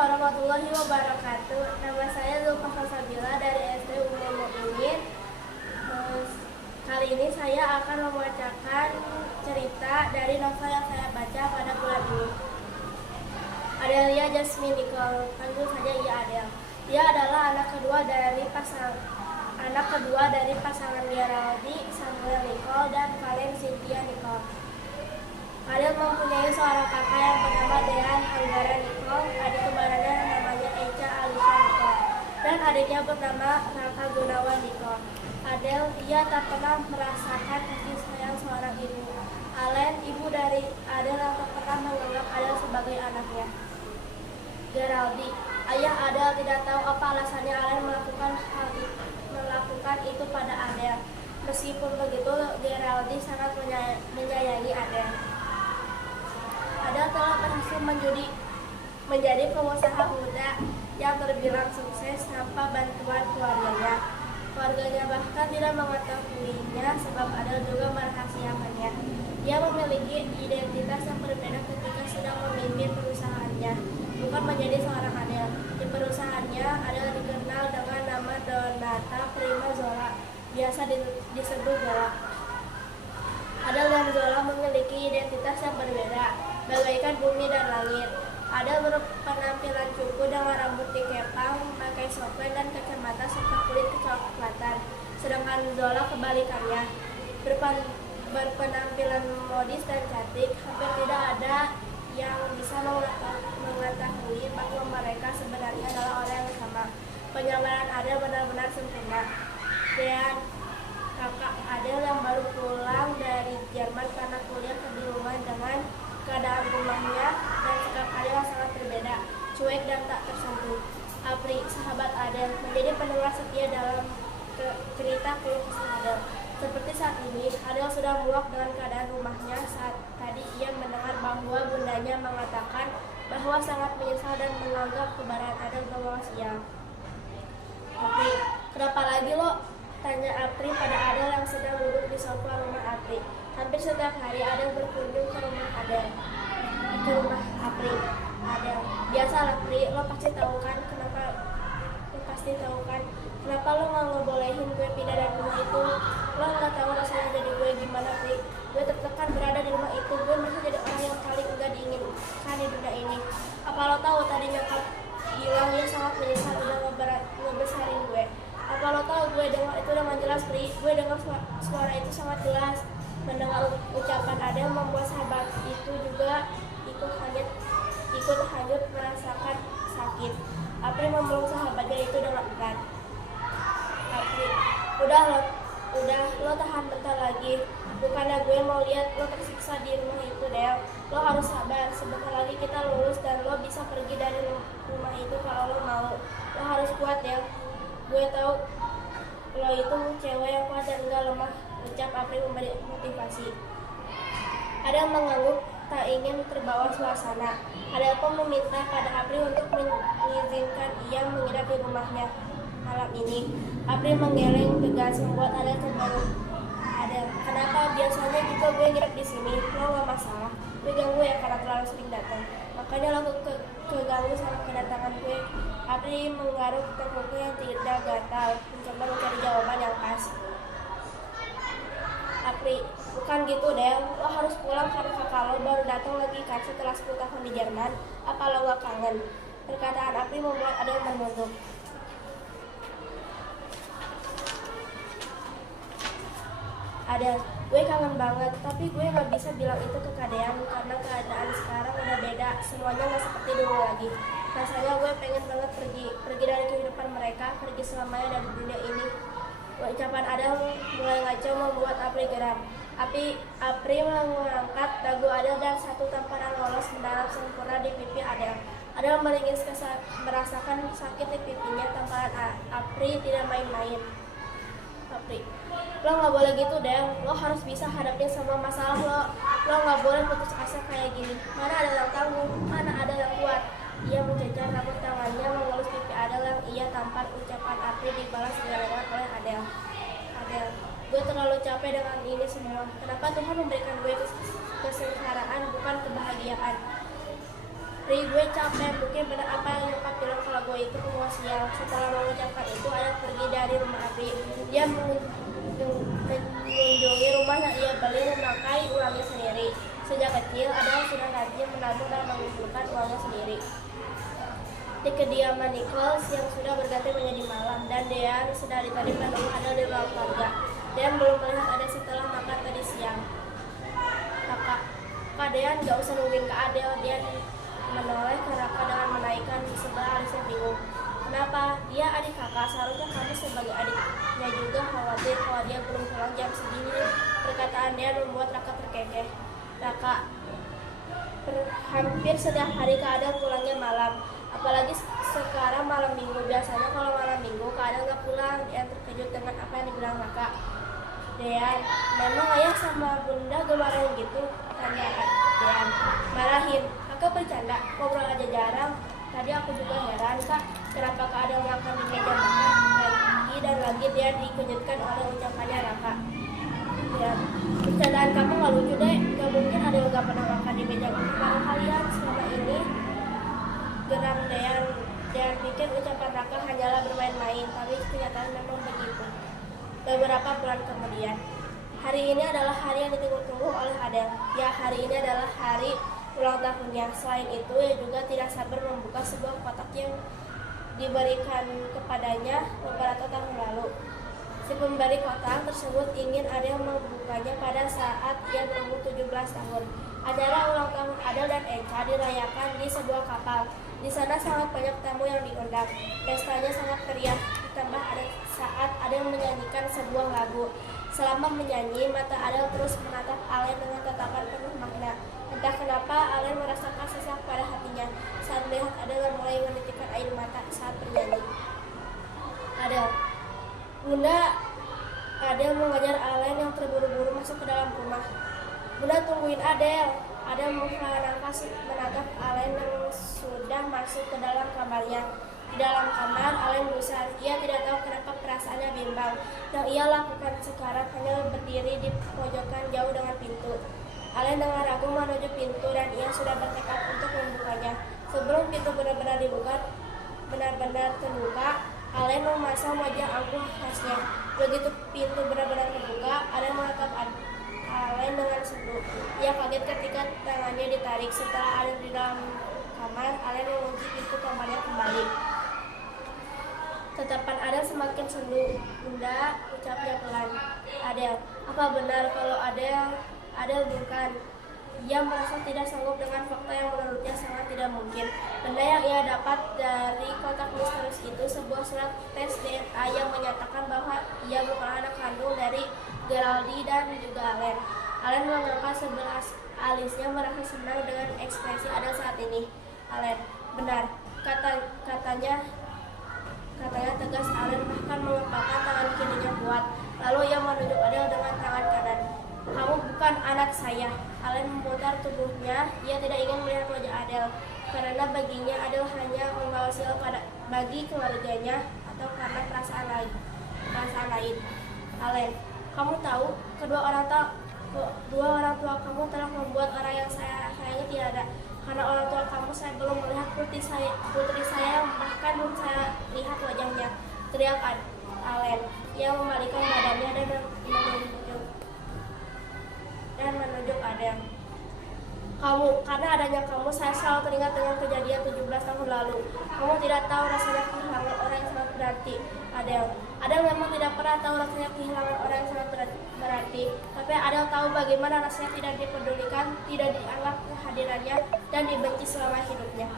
warahmatullahi wabarakatuh. Nama saya Zulfa Sabila dari SD Ummul Mukminin. Kali ini saya akan membacakan cerita dari novel yang saya baca pada bulan ini. Adelia Jasmine Nicole, panggil saja ia Adel. Dia adalah anak kedua dari pasangan Geraldi, Samuel Nicole, dan Valen Cynthia Nicole. Adel mempunyai seorang kakak yang bernama Dean Anggara Nicole, adik kembarannya namanya Echa Alisa Nicole, dan adiknya bernama Raka Gunawan Nicole. Adel, ia tak pernah merasakan kasih sayang seorang ibu. Alen, ibu dari Adel, yang tak pernah menganggap Adel sebagai anaknya. Geraldi, ayah Adel tidak tahu apa alasannya Alen melakukan itu pada Adel. Meskipun begitu, Geraldi sangat menyayangi Adel. Adel telah berhasil menjadi pengusaha muda yang terbilang sukses tanpa bantuan keluarganya. Keluarganya bahkan tidak mengetahuinya sebab Adel juga merahasiakannya. Dia memiliki identitas yang berbeda ketika sedang memimpin perusahaannya, bukan menjadi seorang Adel. Di perusahaannya, Adel dikenal dengan nama Donata Prima Zola, biasa disebut Zola. Adel dan Zola memiliki identitas yang berbeda, bagaikan bumi dan langit. Adel berpenampilan cupu dengan rambut dikepang, pakai soplen dan kacamata serta kulit kecoklatan. Sedangkan Zola kebalikannya, berpenampilan modis dan cantik. Hampir tidak ada yang bisa mengetahui bahwa mereka sebenarnya adalah orang yang sama. Penyamaran Adel benar-benar sempurna. Dan kakak Adel yang baru pulang dari Jerman karena kuliah kebingungan dengan keadaan rumahnya dan sikap Adel yang sangat berbeda, cuek dan tak tersentuh. Apri, sahabat Adel, menjadi pendengar setia dalam cerita keluh kesah Adel. Seperti saat ini, Adel sudah muak dengan keadaan rumahnya saat tadi ia mendengar bahwa bundanya mengatakan bahwa sangat menyesal dan menganggap kebaran Adel membawa sial. Apri, kenapa lagi lo? Tanya Apri pada Adel yang sedang duduk di sofa rumah Apri. Hampir setiap hari Adel berkunjung ke rumah Apri. Adel, biasalah Pri, lo pasti tahu kan kenapa lo nggak ngebolehin gue pindah dari rumah itu. Lo nggak tahu rasanya jadi gue gimana Pri. Gue tertekan berada di rumah itu. Gue merasa jadi orang yang paling enggak diinginkan di dunia ini. Apa lo tahu tadi nyokap bilang dia sangat menyesal udah ngebesarin gue. Apa lo tahu gue dengar itu dengan jelas Pri. Gue dengar suara itu sangat jelas. Mendengar ucapan Adel membuat sahabat itu juga ikut hanyut merasakan sakit. Apri memeluk sahabatnya itu dengan erat. Apri, udah lo tahan bentar lagi. Bukannya gue mau lihat lo tersiksa di rumah itu, Del. Lo harus sabar. Sebentar lagi kita lulus dan lo bisa pergi dari rumah itu kalau lo mau. Lo harus kuat, Del. Gue tahu lo itu cewek yang kuat dan enggak lemah, ucap Apri memberi motivasi. Adel mengangguk, tak ingin terbawa suasana. Adel pun meminta pada Apri untuk mengizinkan ia menginap di rumahnya malam ini. Apri menggeleng tegas membuat Adel cemburu. Adel, kenapa biasanya juga gue nginap di sini? Lo nggak masalah? Gue ganggu ya karena terlalu sering datang. Makanya lo keganggu sama kedatangan gue. Apri menggaruk tengkuknya yang tidak gatal, mencoba mencari jawaban yang pas. Apri, bukan gitu Del, lo harus pulang karena kakak lo baru datang lagi kan setelah 10 tahun di Jerman. Apa lo gak kangen? Perkataan Apri membuat Adel menunduk. Adel, gue kangen banget, tapi gue gak bisa bilang itu ke Kadean karena keadaan sekarang udah beda, semuanya gak seperti dulu lagi. Rasanya gue pengen banget pergi dari kehidupan mereka, pergi selamanya dari dunia ini. Ucapan Adel mulai ngaco membuat Apri geram. Apri mengangkat dagu Adel dan satu tamparan lolos mendalam sempurna di pipi Adel. Adel meringis merasakan sakit di pipinya. Tamparan Apri tidak main-main. Apri, lo nggak boleh gitu Del. Lo harus bisa hadapin semua masalah lo. Lo nggak boleh putus asa kayak gini. Mana ada yang tangguh, mana ada yang kuat. Ia mencecar rambut tangannya mengelus pipi Adel yang ia tampar. Ucapan Apri dibalas dengan oleh Adel. Adel, gue terlalu capek dengan ini semua. Kenapa Tuhan memberikan gue kesengsaraan bukan kebahagiaan? Pri, gue capek, mungkin benar apa yang nyokap bilang kalau gue itu pembawa sial. Setelah mengucapkan itu, Adel pergi dari rumah Abi. Dia mengunjungi rumah yang ia beli memakai uangnya sendiri. Sejak kecil, Adel sudah rajin menabung dan mengumpulkan uangnya sendiri. Di kediaman Nichols yang sudah berganti menjadi malam, dan Dean sedari tadi menunggu Adel di ruang keluarga. Dean belum melihat Adel setelah makan tadi siang. Kak Dean gak usah nungguin Kak Adel. Dean menoleh ke Raka dengan menaikkan sebelah alisnya bingung. Kenapa? Dia adik kakak, seharusnya kamu sebagai adiknya juga khawatir kalau dia belum pulang jam segini. Perkataan Dean membuat Raka terkekeh. Raka, hampir setiap hari Kak Adel pulangnya malam. Apalagi sekarang malam minggu. Biasanya kalau malam minggu Kak Adel gak pulang. Dean terkejut dengan apa yang dibilang Raka. Dean, memang ayah sama bunda gemarahin gitu? Tanya Dean. Marahin, Kakak bercanda, ngobrol aja jarang. Tadi aku juga heran Kak, kenapa Kak Adel makan di meja makan lagi dan lagi. Dean dikejutkan oleh ucapannya Raka. Dean, bercandaan kamu gak lucu deh. Gak mungkin Adel gak pernah makan di meja makan bareng kalian selama ini. Geram Dean. Dean pikir ucapan Raka hanyalah bermain-main, tapi kenyataan memang begitu. Beberapa bulan kemudian, hari ini adalah hari yang ditunggu-tunggu oleh Adel. Ya, hari ini adalah hari ulang tahunnya. Selain itu, ia juga tidak sabar membuka sebuah kotak yang diberikan kepadanya beberapa tahun lalu. Si pemberi kotak tersebut ingin Adel membukanya pada saat ia berumur 17 tahun. Acara ulang tahun Adel dan Eka dirayakan di sebuah kapal. Di sana sangat banyak tamu yang diundang. Pestanya sangat meriah, ditambah saat Adel menyanyikan sebuah lagu. Selama menyanyi, mata Adel terus menatap Alen dengan tatapan penuh makna. Entah kenapa Alen merasakan sesak pada hatinya saat melihat Adel mulai menitikkan air mata saat bernyanyi. Adel, Bunda. Adel mengajar Alen yang terburu-buru masuk ke dalam rumah. Bunda, tungguin Adel. Adel menangkas menatap Alen yang sudah masuk ke dalam kamarnya. Di dalam kamar, Alen gusar. Ia tidak tahu kenapa perasaannya bimbang. Yang ia lakukan sekarang hanya berdiri di pojokan jauh dengan pintu. Alen dengan ragu menuju pintu dan ia sudah bertekad untuk membukanya. Sebelum pintu benar-benar terbuka, Alen memasang wajah angkuh khasnya. Begitu pintu benar-benar terbuka, Alen menatap Alen dengan sendu. Ia kaget ketika tangannya ditarik. Setelah Alen di dalam kamar, Alen mengunci pintu kamarnya kembali. Tatapan Adel semakin sendu. Bunda, ucapnya pelan. Adel, apa benar kalau Adel bukan? Ia merasa tidak sanggup dengan fakta yang menurutnya sangat tidak mungkin. Benda yang ia dapat dari kotak misterius itu sebuah surat tes DNA yang menyatakan bahwa ia bukan anak kandung dari Geraldi dan juga Alen. Alen mengangkat sebelah alisnya merasa senang dengan ekspresi Adel saat ini. Alen, benar, katanya tegas. Alen bahkan mengepakkan tangan kirinya kuat. Lalu ia menunjuk Adel dengan tangan kanan. Kamu bukan anak saya. Alen memutar tubuhnya. Ia tidak ingin melihat wajah Adel, karena baginya Adel hanya membawa sial bagi keluarganya atau karena perasaan lain. Alen, kamu tahu kedua orang tua kamu telah membuat orang yang saya sayangi tiada. Karena orang tua kamu saya belum melihat putri saya bahkan belum saya lihat wajahnya. Teriak Alen. Ia memalingkan badannya dan menunjuk Adel. Karena adanya kamu, saya selalu teringat dengan kejadian 17 tahun lalu. Kamu tidak tahu rasanya kehilangan orang yang sangat berarti, Adel. Adel memang tidak pernah tahu rasanya kehilangan orang yang sangat berarti. Tapi Adel tahu bagaimana rasanya tidak dipedulikan, tidak dianggap kehadirannya, dan dibenci selama hidupnya.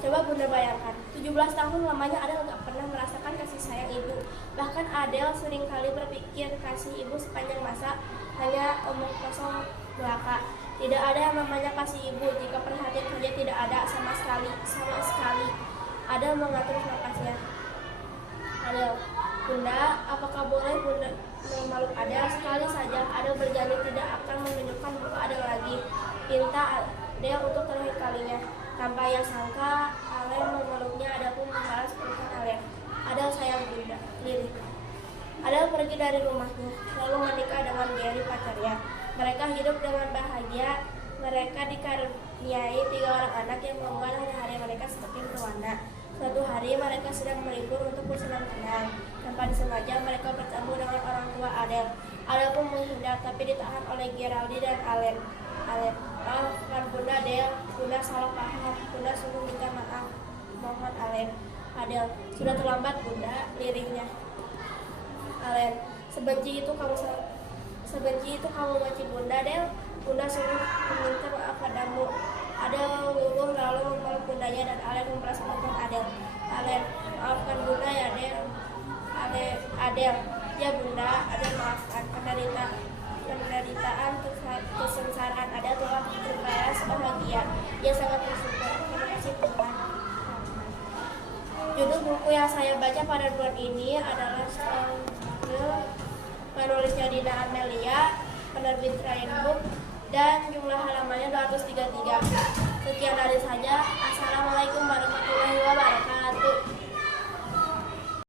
Coba Bunda bayangkan, 17 tahun lamanya Adel gak pernah merasakan kasih sayang ibu. Bahkan Adel seringkali berpikir kasih ibu sepanjang masa hanya omong kosong belaka. Tidak ada yang namanya kasih ibu jika perhatian saja tidak ada sama sekali. Adel mengatur napasnya. Adel, Bunda, apakah boleh Bunda memeluk Adel? Sekali saja. Adel berjanji tidak akan menunjukkan muka Adel lagi. Pinta Adel untuk terakhir kalinya. Tanpa ia sangka, Alen memeluknya. Adel pun membalas pelukan Alen. Adel sayang Bunda, lirik. Adel pergi dari rumahnya, lalu menikah dengan Gary pacarnya. Mereka hidup dengan bahagia. Mereka mempunyai 3 orang anak yang membuat hari-hari mereka semakin berwarna. Suatu hari mereka sedang melibur untuk bersenang-senang. Tanpa disengaja mereka bertemu dengan orang tua Adel. Adel pun menghindar tapi ditahan oleh Geraldi dan Alen. Maafkan Bunda Adel, Bunda salah paham. Bunda sungguh minta maaf. Mohon Alen. Adel, sudah terlambat Bunda, lirihnya. Alen, sebenci itu kamu benci Bunda Adel. Bunda sungguh meminta maaf padamu. Adel luluh lalu memeluk bundanya dan Alen memperlakukan Adel. Alen, maafkan Bunda ya Adel. Ya Bunda, Adel maafkan. Penderitaan kesengsaraan Adel telah terbalas bahagia. Ia sangat bersyukur. Terima kasih Tuhan. Judul buku yang saya baca pada bulan ini adalah penulisnya Dina Amelia, penerbit Ryan Book, dan jumlah halamannya 233. Sekian dari saja. Assalamualaikum warahmatullahi wabarakatuh.